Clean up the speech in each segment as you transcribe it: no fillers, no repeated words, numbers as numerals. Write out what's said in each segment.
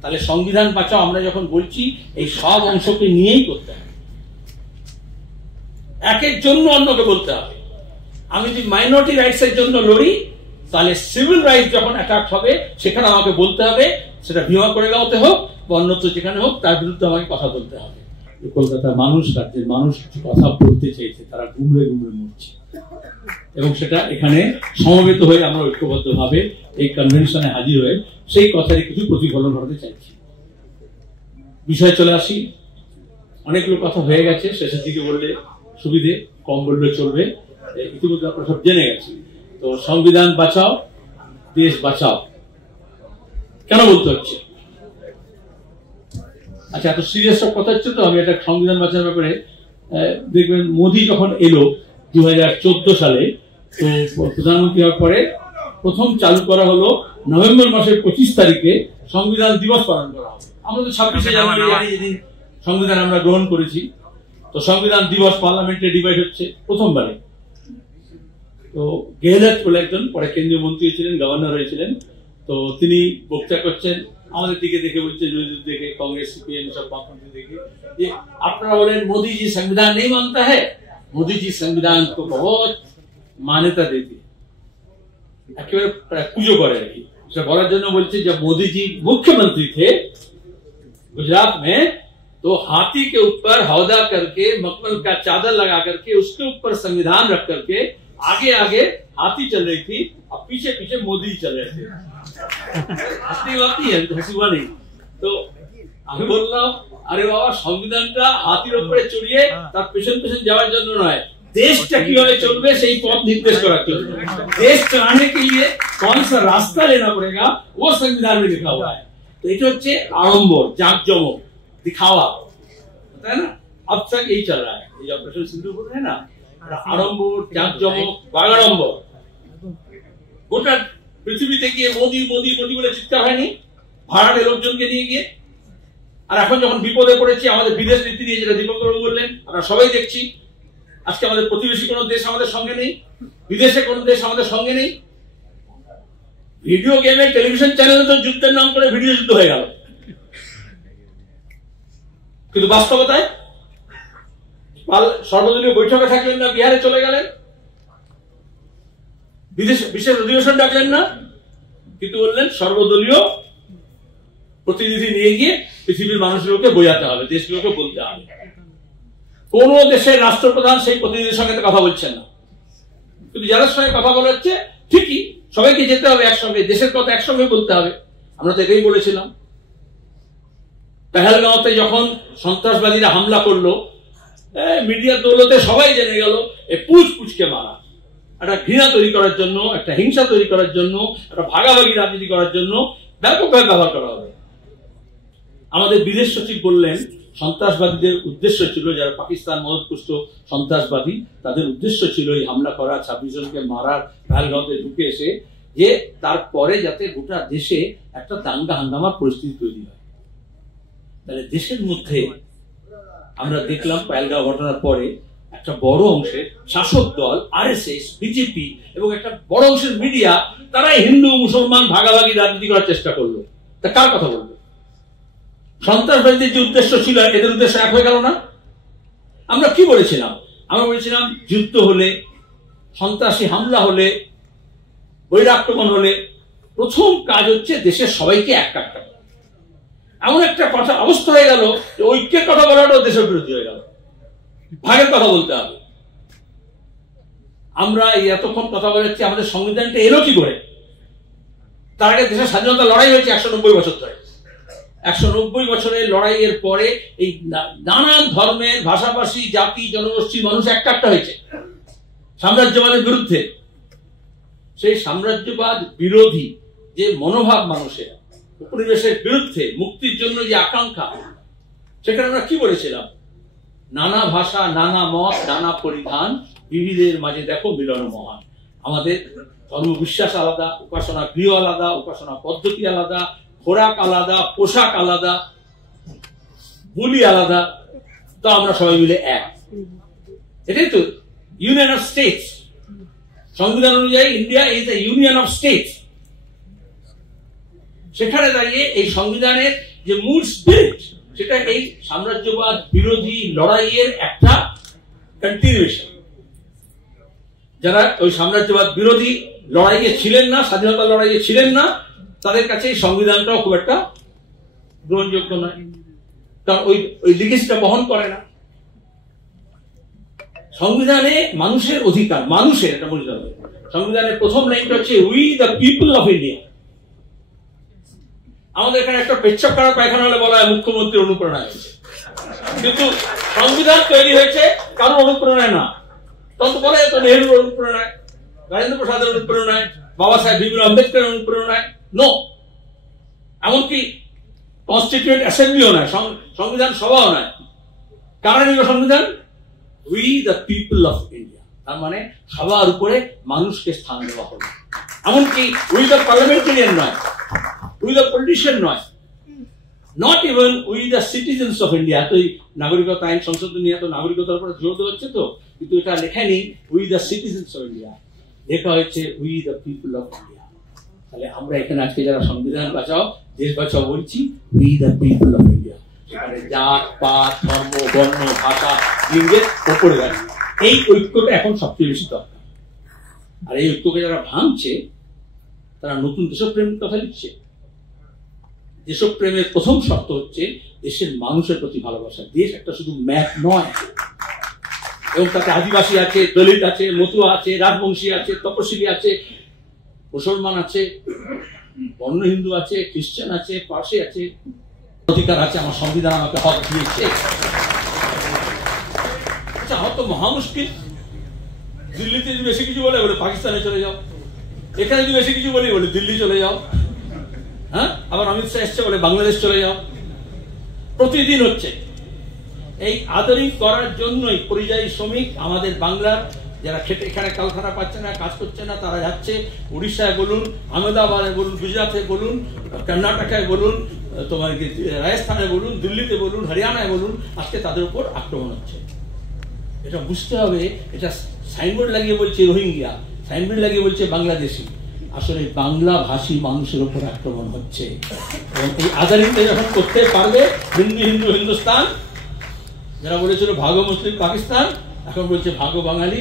তাহলে সংবিধান বাঁচাও আমরা যখন বলছি এই সব অংশকে নিয়েই করতে হবে, একের জন্য অন্যকে বলতে হবে। আমি যদি মাইনরিটি রাইটস এর জন্য লড়ি, তাহলে সিভিল রাইটস যখন অ্যাটাক হবে সেখানে আমাকে বলতে হবে, সেটা ভীমা করে গাওতে হোক বা অন্যত্র যেখানে হোক, তার বিরুদ্ধে আমাকে কথা বলতে হবে। কলকাতার মানুষ, রাজ্যের মানুষ কিছু কথা বলতে চেয়েছে, তারা গুমড়ে গুমড়ে মরছে, এবং সেটা এখানে সমবেত হয়ে আমরা ঐক্যবদ্ধভাবে এই কনভেনশনে হাজির হয়ে সেই কথারই কিছু প্রতিফলন ঘটাতে চাইছি। বিষয়ে চলে আসি। অনেকগুলো কথা হয়ে গেছে, শেষের দিকে বললে সুবিধে, কম বললে চলবে। ইতিমধ্যে আপনারা সব জেনে গেছি। তো সংবিধান বাঁচাও, দেশ বাঁচাও কেন বলতে হচ্ছে? আচ্ছা, এত সিরিয়াস সব কথা হচ্ছে, তো আমি একটা সংবিধান বাঁচানোর ব্যাপারে দেখবেন মোদী যখন এলো 2014 সালে, তো প্রধানমন্ত্রী হওয়ার পরে প্রথম চালু করা হলো নভেম্বর মাসের 25 তারিখে সংবিধান দিবস পালন করা হবে। আমরা তো 26শে জানুয়ারি যেদিন সংবিধান আমরা গ্রহণ করেছি, তো সংবিধান দিবস পার্লামেন্টে ডিভাইড হচ্ছে প্রথমবারে। তো গেহলট বলে একজন পরে কেন্দ্রীয় মন্ত্রী ছিলেন, গভর্নর হয়েছিলেন, তো তিনি বক্তৃতা করছেন, আমাদের দিকে দেখে বলছে, বিরোধীদের দেখে, কংগ্রেস সিপিএম সব বামপন্থী দেখে, যে আপনারা বলেন মোदी जी संविधान नहीं मानता है, मोदी जी संविधान को बहुत मान्यता देती है, একেবারে পুজো করে আর কি। সেটা বলার জন্য বলছে যে मोदी जी मुख्यमंत्री थे गुजरात में, तो हाथी के ऊपर हौदा करके, मखमल का चादर लगा करके, उसके ऊपर संविधान रख करके आगे आगे हाथी चल रही थी और पीछे पीछे मोदी चल रहे थे। हंसी बात नहीं है, हंसी हुआ नहीं। तो আমি বললাম, আরে বাবা, সংবিধানটা হাতির উপরে চড়িয়ে তার পেছন পেছন যাওয়ার জন্য নয়, দেশটা কিভাবে চলবে সেই পথ নির্দেশ করার জন্য। देश चलाने के लिए कौन सा रास्ता लेना पड़ेगा वो संविधान में लिखा हुआ है। तो এটা হচ্ছে আড়ম্বর, জাঁকজমক, दिखावा, है ना। अब तक यही चल रहा है, ये ऑपरेशन सिंदूर है ना, আড়ম্বর, জাঁকজমক, বাগাড়ম্বর। গোটা পৃথিবীতে গিয়ে মোদি মোদি মোদি বলে চিৎকার হয়নি ভাড়াটে লোকজনকে নিয়ে গিয়ে? আর এখন যখন বিপদে পড়েছি, আমাদের বিদেশ নীতি নিয়ে যেটা দীপঙ্কর বাবু বললেন, আমরা সবাই দেখছি, আজকে আমাদের প্রতিবেশী কোনো দেশ আমাদের সঙ্গে নেই, বিদেশে কোনো দেশ আমাদের সঙ্গে নেই। ভিডিও গেমে টেলিভিশন চ্যানেলে তো যুদ্ধের নাম করে ভিডিও যুদ্ধ হয়ে গেল, কিন্তু বাস্তবতায় সর্বদলীয় বৈঠকে থাকলেন না, বিহারে চলে গেলেন, বিশেষ অধিবেশন ডাকলেন না, কিন্তু বললেন সর্বদলীয় প্রতিনিধি নিয়ে গিয়ে পৃথিবীর মানুষগুলোকে বোঝাতে হবে, দেশগুলোকে বলতে হবে। কোন দেশের রাষ্ট্রপ্রধান সেই প্রতিনিধির সঙ্গে কথা বলছেন না, কিন্তু যাদের সঙ্গে কথা বলা হচ্ছে ঠিকই সবাইকে যেতে হবে একসঙ্গে, দেশের কথা একসঙ্গে বলতে হবে। আমরা তো এটাই বলেছিলাম। পেহেলগাঁওতে যখন সন্ত্রাসবাদীরা হামলা করলো, মিডিয়ার দৌলতে সবাই জেনে গেল, পুচ পুচকে মারা, একটা ঘৃণা তৈরি করার জন্য, একটা হিংসা তৈরি করার জন্য, একটা ভাগাভাগি রাজনীতি করার জন্য ব্যাপকভাবে ব্যবহার করা হবে। আমাদের বিদেশ সচিব বললেন, সন্ত্রাসবাদীদের উদ্দেশ্য ছিল, যারা পাকিস্তান মদতপুষ্ট সন্ত্রাসবাদী, তাদের উদ্দেশ্য ছিল এই হামলা করা, 26 জনকে মারার, পেহেলগাঁওতে ঢুকে এসে, যে তারপরে যাতে গোটা দেশে একটা দাঙ্গা হাঙ্গামা পরিস্থিতি তৈরি হয়। তাহলে দেশের মধ্যে আমরা দেখলাম পেহেলগাঁও ঘটনার পরে একটা বড় অংশের শাসক দল, আরএসএস, বিজেপি এবং একটা বড় অংশের মিডিয়া, তারাই হিন্দু মুসলমান ভাগাভাগি রাজনীতি করার চেষ্টা করলো। তা কার কথা বলবে? সন্ত্রাসবাদীদের যে উদ্দেশ্য ছিল, এদের উদ্দেশ্য এক হয়ে গেল না? আমরা কি বলেছিলাম? আমরা বলেছিলাম, যুদ্ধ হলে, সন্ত্রাসী হামলা হলে, বৈরাক্রমণ হলে প্রথম কাজ হচ্ছে দেশের সবাইকে এক কাটতে হবে। এমন একটা কথা অবস্থা হয়ে গেল যে ঐক্যের কথা বলাটাও দেশের বিরোধী হয়ে গেল, ভাগের কথা বলতে হবে। আমরা এই এতক্ষণ কথা বলেছি, আমাদের সংবিধানটা এলো কি করে? তার আগে দেশের স্বাধীনতা লড়াই হয়েছে 190 বছর ধরে। 190 বছরের লড়াইয়ের পরে এই নানান ধর্মের, ভাষাভাষী, জাতি, জনগোষ্ঠীর মানুষ একটা হয়েছে সাম্রাজ্যবাদের বিরুদ্ধে। সেই সাম্রাজ্যবাদ বিরোধী যে মনোভাব মানুষের, উপনিবেশের বিরুদ্ধে মুক্তির জন্য যে আকাঙ্ক্ষা, সেখানে আমরা কি বলেছিলাম? নানা ভাষা, নানা মত, নানা পরিধান, বিবিধের মাঝে দেখো মিলন মহান। আমাদের ধর্ম বিশ্বাস আলাদা, উপাসনা গৃহ আলাদা, উপাসনা পদ্ধতি আলাদা, খোরাক আলাদা, পোশাক আলাদা, বুলি আলাদা, তো আমরা সবাই মিলে এক। এটাই তো ইউনিয়ন অফ স্টেটস। সংবিধান অনুযায়ী India is a union of states. সেখানে দাঁড়িয়ে এই সংবিধানের যে মূল স্পিরিট সেটা এই সাম্রাজ্যবাদ বিরোধী লড়াইয়ের একটা কন্টিনিউশন। যারা ওই সাম্রাজ্যবাদ বিরোধী লড়াইয়ে ছিলেন না, স্বাধীনতা লড়াইয়ে ছিলেন না, তাদের কাছে এই সংবিধানটাও খুব একটা গ্রহণযোগ্য নয়, কারণ ওই লিগেসিটা বহন করে না। সংবিধানে মানুষের অধিকার, মানুষের, এটা বুঝতে হবে। সংবিধানের প্রথম লাইনটা হচ্ছে we the people of India. আমাদের এখানে একটা পেচ্ছাপ করা পায়খানা হলে বলা হয় মুখ্যমন্ত্রীর অনুপ্রেরণায় হয়েছে, কিন্তু সংবিধান তৈরি হয়েছে কারো অনুপ্রেরণায় না। তত বলা যেত নেহরুর অনুপ্রেরণায়, রাজেন্দ্র প্রসাদের অনুপ্রেরণায়, বাবা সাহেব ভীমরাও আম্বেদকরের অনুপ্রেরণায়, নো। এমনকি কনস্টিটিউয়েন্ট অ্যাসেম্বলিও নয়, সংবিধান সভাও নয়। কারা নিল সংবিধান? We the people of India. তার মানে সবার উপরে মানুষকে স্থান দেওয়া হবে। এমনকি উই দ্য পার্লামেন্টারিয়ান নয়, উই দ্য পলিটিশিয়ান নয়, not even we the citizens of India. তো এই নাগরিকতা আইন সংশোধন নিয়ে তো নাগরিকতার উপর জোর দেওয়া হচ্ছে, তো কিন্তু এটা লেখা নেই we the citizens of India, লেখা হয়েছে we the people of India. তাহলে আমরা এখানে আজকে যারা সংবিধান বাঁচাও, দেশ বাঁচাও বলছি, we the people of India. সেখানে জাত পাত ধর্ম বর্ণ ভাষা লিঙ্গের ওপরে গেছে। এই ঐক্যটা এখন সবচেয়ে বেশি দরকার। আর এই ঐক্যকে যারা ভাঙছে তারা নতুন দেশপ্রেমের কথা লিখছে। দেশপ্রেমের প্রথম শর্ত হচ্ছে দেশের মানুষের প্রতি ভালোবাসা। দেশ একটা শুধু ম্যাপ নয়, এবং তাতে আদিবাসী আছে, দলিত আছে, মতুয়া আছে, রাজবংশী আছে, তপশিলি আছে, মুসলমান আছে, বর্ণ হিন্দু আছে, খ্রিস্টান আছে, পার্সি আছে, অধিকার আছে। আমার সংবিধান আমাকে হক দিয়েছে। আচ্ছা, আমার তো মহা মুশকিল। দিল্লিতে যদি বেশি কিছু বলে বলে পাকিস্তানে চলে যাও, এখানে যদি বেশি কিছু বলি বলে দিল্লি চলে যাও, হ্যাঁ, আবার অমিত শাহ এসছে বলে বাংলাদেশ চলে যাও। প্রতিদিন হচ্ছে। এই আদরিং করার জন্যই পরিযায়ী শ্রমিক আমাদের বাংলার যারা খেটে এখানে কারখানা পাচ্ছে না, কাজ করছে না, তারা যাচ্ছে উড়িষ্যায় বলুন, আহমেদাবাদে বলুন, গুজরাটে বলুন, কর্ণাটকায় বলুন, তোমার রাজস্থানে বলুন, দিল্লিতে বলুন, হরিয়ানায় বলুন, আজকে তাদের উপর আক্রমণ হচ্ছে। এটা বুঝতে হবে। এটা সাইনবোর্ড লাগিয়ে বলছে রোহিঙ্গিয়া, সাইনবোর্ড লাগিয়ে বলছে বাংলাদেশি, আসলে বাংলা ভাষী মানুষের উপর আক্রমণ হচ্ছে। এবং এই আদারিংটা যখন করতে পারবে, হিন্দু হিন্দু হিন্দুস্তান, যারা বলেছিল ভাগো মুসলিম পাকিস্তান, এখন বলছে ভাগো বাঙালি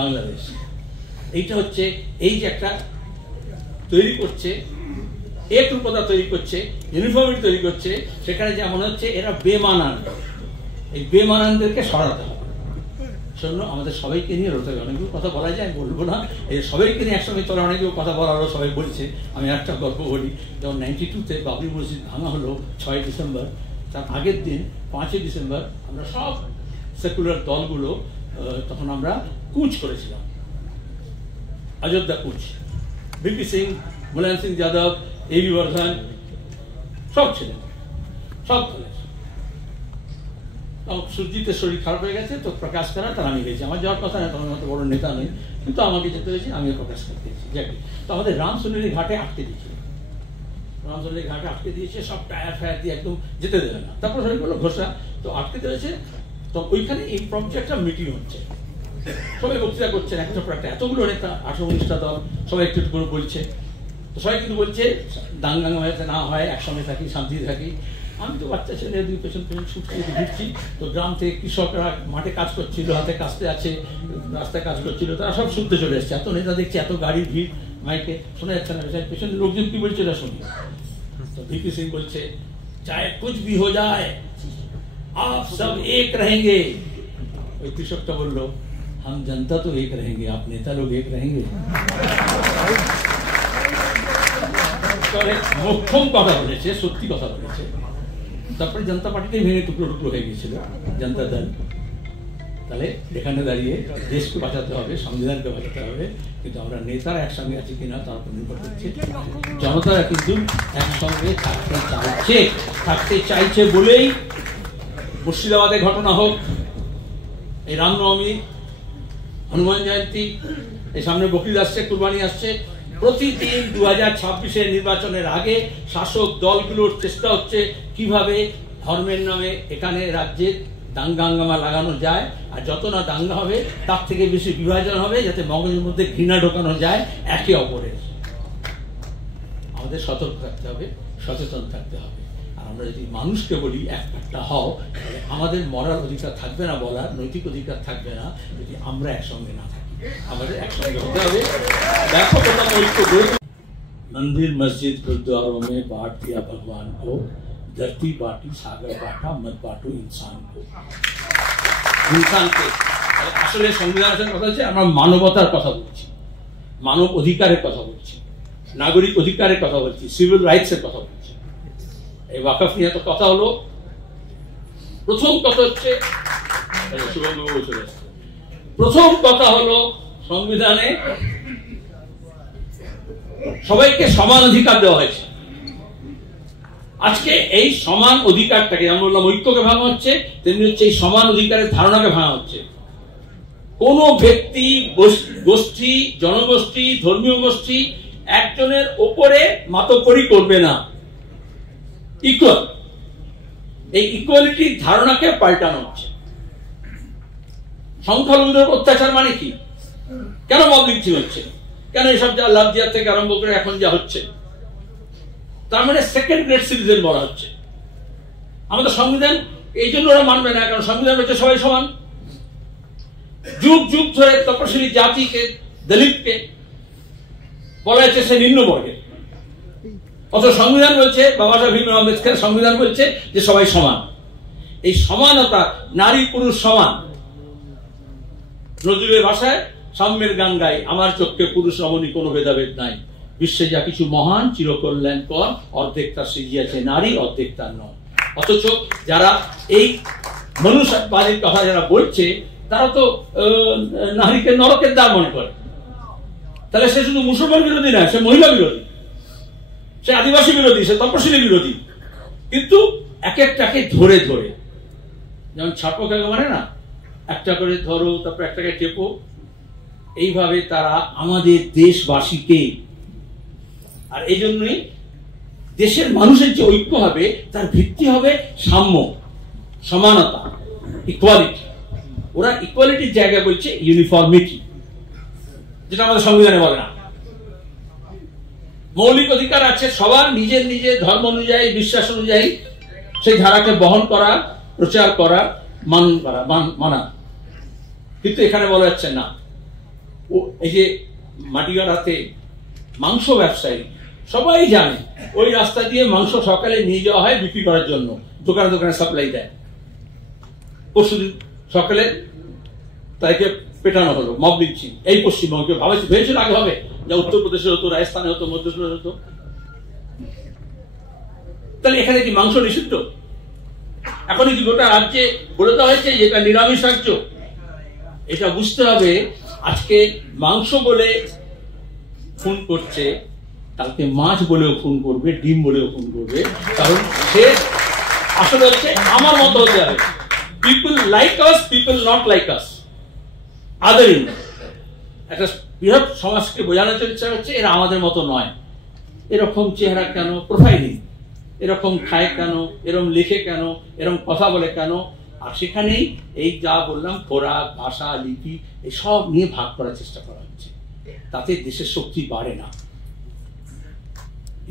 বাংলাদেশ। এইটা হচ্ছে এই যে একটা তৈরি করছে, একরূপতা তৈরি করছে, ইউনিফর্মিটি তৈরি করছে, সেখানে যা মনে হচ্ছে এরা বেমানান। এই বেমানানদেরকে সরাতে হবে। শোনো, আমাদের সবাইকে নিয়ে রোতে অনেকগুলো কথা বলা যায়, বলবো না। এই সবাইকে নিয়ে একসঙ্গে চলে অনেকগুলো কথা বলারও সবাই বলছে। আমি একটা গল্প বলি। যখন 92-তে বাবরি মসজিদ ভাঙা হলো 6 ডিসেম্বর, তার আগের দিন 5 ডিসেম্বর আমরা সব সেকুলার দলগুলো তখন আমরা কুচ করেছিলাম, অযোধ্যা কুচ। ভিপি সিং, মুলায়ম সিং যাদব, এবি বর্ধন সব ছিলেন, সব দলের। সুরজিতের শরীর খারাপ হয়ে গেছে, তো প্রকাশ করা তার আমি গেছি। আমার যাওয়ার কথা না, তখন অত বড় নেতা নেই, কিন্তু আমাকে যেতে হয়েছে, আমিও প্রকাশ করতে গেছি। যাকে তো আমাদের রামসুনেরি ঘাটে আটকে দিয়েছিল, রামসুনেরি ঘাটে আটকে দিয়েছে, সব টায়ার ফায়ার দিয়ে একদম যেতে দেবে না। তারপর শরীর বললো ঘোষা, তো আটকে দিয়েছে। তো ওইখানে এই একটা মিটিং হচ্ছে, সবাই বক্তৃতা করছেন, একটা পর একটা, এতগুলো নেতা, 18-19টা দল, সবাই একটু একটু করে বলছে। তো সবাই কিন্তু বলছে দাঙ্গা হয়েছে না হয়, একসঙ্গে থাকি, শান্তিতে থাকি। আমি তো বাচ্চা ছেলে, দুই পেছন পেছন ছুটছি, ঘুরছি। তো গ্রাম থেকে কৃষকরা মাঠে কাজ করছিল, হাতে কাস্তে আছে, রাস্তায় কাজ করছিল, তারা সব শুনতে চলে এসছে। এত নেতা দেখছে, এত গাড়ির ভিড়, মাইকে শোনা যাচ্ছে না, পেছনে লোকজন কি বলছে এটা শুনি। তো ভিপি সিং বলছে, চাहे कुछ भी हो जाए आप सब एक रहेंगे। ওই কৃষকটা বললো, हम जनता तो एक रहेंगे, आप नेता लोग एक रहेंगे। মোক্ষম কথা বলেছে, সত্যি কথা বলেছে। তারপরে জনতা পার্টিটাই ভেঙে টুকরো টুকরো হয়ে গিয়েছিল, জনতা দল। তাহলে এখানে দাঁড়িয়ে দেশকে বাঁচাতে হবে, সংবিধানকে বাঁচাতে হবে, কিন্তু আমরা নেতারা একসঙ্গে আছি কিনা তার উপর নির্ভর করছে। জনতারা কিন্তু একসঙ্গে থাকতে চাইছে বলেই মুর্শিদাবাদে ঘটনা হোক, এই রামনবমী, হনুমান জয়ন্তী, এই সামনে বকরিদ আসছে, কুরবানি আসছে, প্রতিদিন 2026-এর নির্বাচনের আগে শাসক দলগুলোর চেষ্টা হচ্ছে কিভাবে ধর্মের নামে এখানে রাজ্যে দাঙ্গা হাঙ্গামা লাগানো যায়। আর যত না দাঙ্গা হবে তার থেকে বেশি বিভাজন হবে, যাতে মগজের মধ্যে ঘৃণা ঢোকানো যায় একে অপরের। আমাদের সতর্ক থাকতে হবে, সচেতন থাকতে হবে। আর আমরা যদি মানুষকে বলি একটা হও, তাহলে আমাদের মরাল অধিকার থাকবে না, বলার নৈতিক অধিকার থাকবে না যদি আমরা একসঙ্গে না থাকি। আমাদের একসঙ্গে হতে হবে। ব্যাপকতা ঐক্য গড়ে मंदिर मस्जिद गुरुद्वारों में बांट दिया भगवान को, धरती बांटी सागर बांटा, मत बांटो इंसान को। ইনসানকে আসলে সংবিধানের কথা হচ্ছে আমরা মানবতার কথা বলছি, মানব অধিকারের কথা বলছি, নাগরিক অধিকারের কথা বলছি, সিভিল রাইটস এর কথা বলছি। এই ওয়াকফ নিয়ে তো কথা হলো। প্রথম কথা হচ্ছে প্রথম কথা হলো সংবিধানে সবাইকে সমান অধিকার দেওয়া হয়েছে। আজকে এই সমান অধিকারটাকে, আমরা বললাম ঐক্যকে ভাঙা হচ্ছে, তেমনি হচ্ছে এই সমান অধিকারের ধারণাকে ভাঙা হচ্ছে। কোন ব্যক্তি, গোষ্ঠী, জনগোষ্ঠী, ধর্মীয় গোষ্ঠী একজনের ওপরে মাতব্বরি করবে না, ইকুয়াল। এই ইকুয়ালিটির ধারণাকে পাল্টানো হচ্ছে। সংখ্যালঘুদের অত্যাচার মানে কি? কেন মব লিঞ্চিং হচ্ছে? কেন এসব যা লাভ জিয়া থেকে আরম্ভ করে এখন যা হচ্ছে? তার মানে সেকেন্ড গ্রেড সিটিজেন বলা হচ্ছে। আমাদের সংবিধান এই জন্য ওরা মানবে না, কারণ সংবিধান হচ্ছে সবাই সমান। যুগ যুগ ধরে তপশিলি জাতিকে, দলিতকে বলা হচ্ছে সে নিম্ন বর্গের। অথচ সংবিধান বলছে, বাবা সাহেব ভীমরাও আম্বেদকর সংবিধান বলছে যে সবাই সমান। এই সমানতা, নারী পুরুষ সমান। নজরুলের ভাষায় সাম্যের গান গায়, আমার চোখে পুরুষ রমণী কোনো ভেদাভেদ নাই, বিশ্বে যা কিছু মহান চিরকল্যাণ কর, অর্ধেক তার সিজিয়াছে নারী, অর্ধেক তার নয়। অথচ যারা এই মনুষ্যবাদীর কথা যারা বলছে, তারা তো নারীকে নরকের দ্বার মনে করে। তাহলে সে শুধু মুসলমান বিরোধী না, সে মহিলা বিরোধী, সে আদিবাসী বিরোধী, সে তপশিলি বিরোধী। কিন্তু এক একটাকে ধরে ধরে, যেমন ছাপো কাকে মানে না, একটা করে ধরো, তারপর একটাকে টেপো, এইভাবে তারা আমাদের দেশবাসীকে, আর এই জন্যই দেশের মানুষের যে ঐক্য হবে তার ভিত্তি হবে সাম্য, সমানতা, ইকুয়ালিটি। ওরা ইকুয়ালিটির জায়গায় বলছে ইউনিফর্মিটি, যেটা আমাদের সংবিধানে বলে না। মৌলিক অধিকার আছে সবার নিজের নিজের ধর্ম অনুযায়ী, বিশ্বাস অনুযায়ী সেই ধারাকে বহন করা, প্রচার করা, মানন করা, মানা। কিন্তু এখানে বলা যাচ্ছে না। এই যে মাটিগাড়াতে মাংস ব্যবসায়ী সবাই জানে ওই রাস্তা দিয়ে মাংস সকালে নিয়ে যাওয়া হয় বিক্রি করার জন্য, দোকানে দোকানে সাপ্লাই দেয়। পরশুদিন সকালে তাকে পেটানো হলো, মব লিঞ্চিং। এই পশ্চিমবঙ্গে ভেবেছিল আগে হবে, যা উত্তরপ্রদেশে হতো, রাজস্থানে হতো, মধ্যপ্রদেশে হতো। তাহলে এখানে কি মাংস নিষিদ্ধ? এখনই কি গোটা রাজ্যে বলে দেওয়া হয়েছে যে এটা নিরামিষ রাজ্য? এটা বুঝতে হবে। আজকে মাংস বলে খুন করছে, কালকে মাছ বলেও খুন করবে, ডিম বলেও খুন করবে। কারণ সে আসলে হচ্ছে আমার মতো হতে হবে। People like us, people not like us, othering. একটা বৃহৎ সমাজকে বোঝানোর চেষ্টা হচ্ছে এরা আমাদের মতো নয়, এরকম চেহারা কেন, প্রোফাইলিং, এরকম খায় কেন, এরকম লিখে কেন, এরকম কথা বলে কেন। আর সেখানেই এই যা বললাম, খোরাক, ভাষা, লিপি, এসব নিয়ে ভাগ করার চেষ্টা করা হচ্ছে। তাতে দেশের শক্তি বাড়ে না।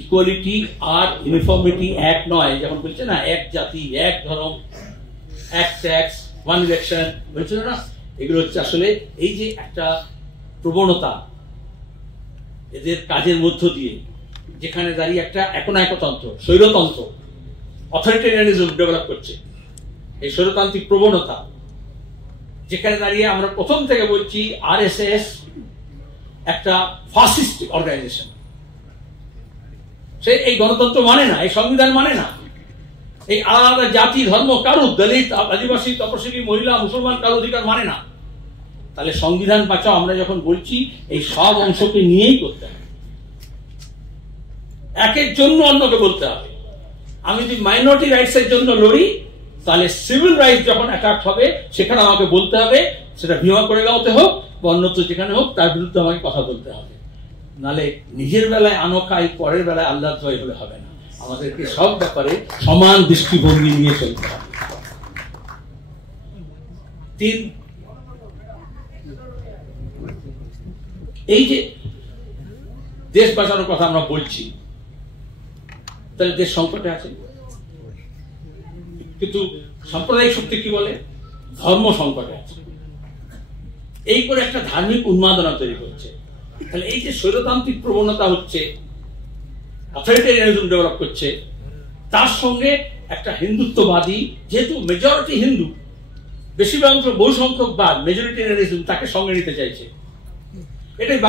ইকুয়ালিটি আর ইউনিফর্মিটি এক নয়। যেমন বলছে না, এক জাতি, এক ধর্ম, এক ট্যাক্স, ওয়ান ইলেকশন, বলছে না, এগুলো হচ্ছে আসলে এই যে একটা প্রবণতা এদের কাজের মধ্য দিয়ে, যেখানে দাঁড়িয়ে একটা একনায়কতন্ত্র, স্বৈরতন্ত্র, অথরিটেরিয়ানিজম ডেভেলপ করছে। এই স্বৈরতান্ত্রিক প্রবণতা, যেখানে দাঁড়িয়ে আমরা প্রথম থেকে বলছি আরএসএস একটা ফাসিস্ট অর্গানাইজেশন। সে এই গণতন্ত্র মানে না, এই সংবিধান মানে না, এই আলাদা জাতি ধর্ম কারো, দলিত, আদিবাসী, তপশিলি, মহিলা, মুসলমান কারো অধিকার মানে না। তাহলে সংবিধান বাঁচাও আমরা যখন বলছি, এই সব অংশকে নিয়েই করতে হবে। একের জন্য অন্যকে বলতে হবে। আমি যদি মাইনরিটি রাইটস এর জন্য লড়ি, তাহলে সিভিল রাইট যখন অ্যাটাক হবে সেখানে আমাকে বলতে হবে, সেটা ভীমা করে গাওতে হোক বা অন্যত্র যেখানে হোক, তার বিরুদ্ধে আমাকে কথা বলতে হবে। নালে নিজের বেলায় আনোখাই, পরের বেলায় আল্লাহ জয় হলে হবে না। আমাদেরকে সব ব্যাপারে সমান দৃষ্টিভঙ্গি নিয়ে চলতে হবে। 3, এই যে দেশ বাঁচানোর কথা আমরা বলছি, তাহলে দেশ সংকটে আছে। কিন্তু সাম্প্রদায়িক শক্তি কি বলে ধর্ম সংকটে আছে, এই করে একটা ধার্মিক উন্মাদনা তৈরি করছে। তাহলে এই যে স্বৈরতান্ত্রিক প্রবণতা হচ্ছে, অথরিটেরিয়ানিজম ডেভেলপ করছে, তার সঙ্গে একটা হিন্দুত্ববাদী, যেহেতু মেজরিটি হিন্দু, বেশিরভাগ বহু সংখ্যক বাদ মেজরিটেরিয়ানিজম তাকে সঙ্গে নিতে চাইছে, এটাই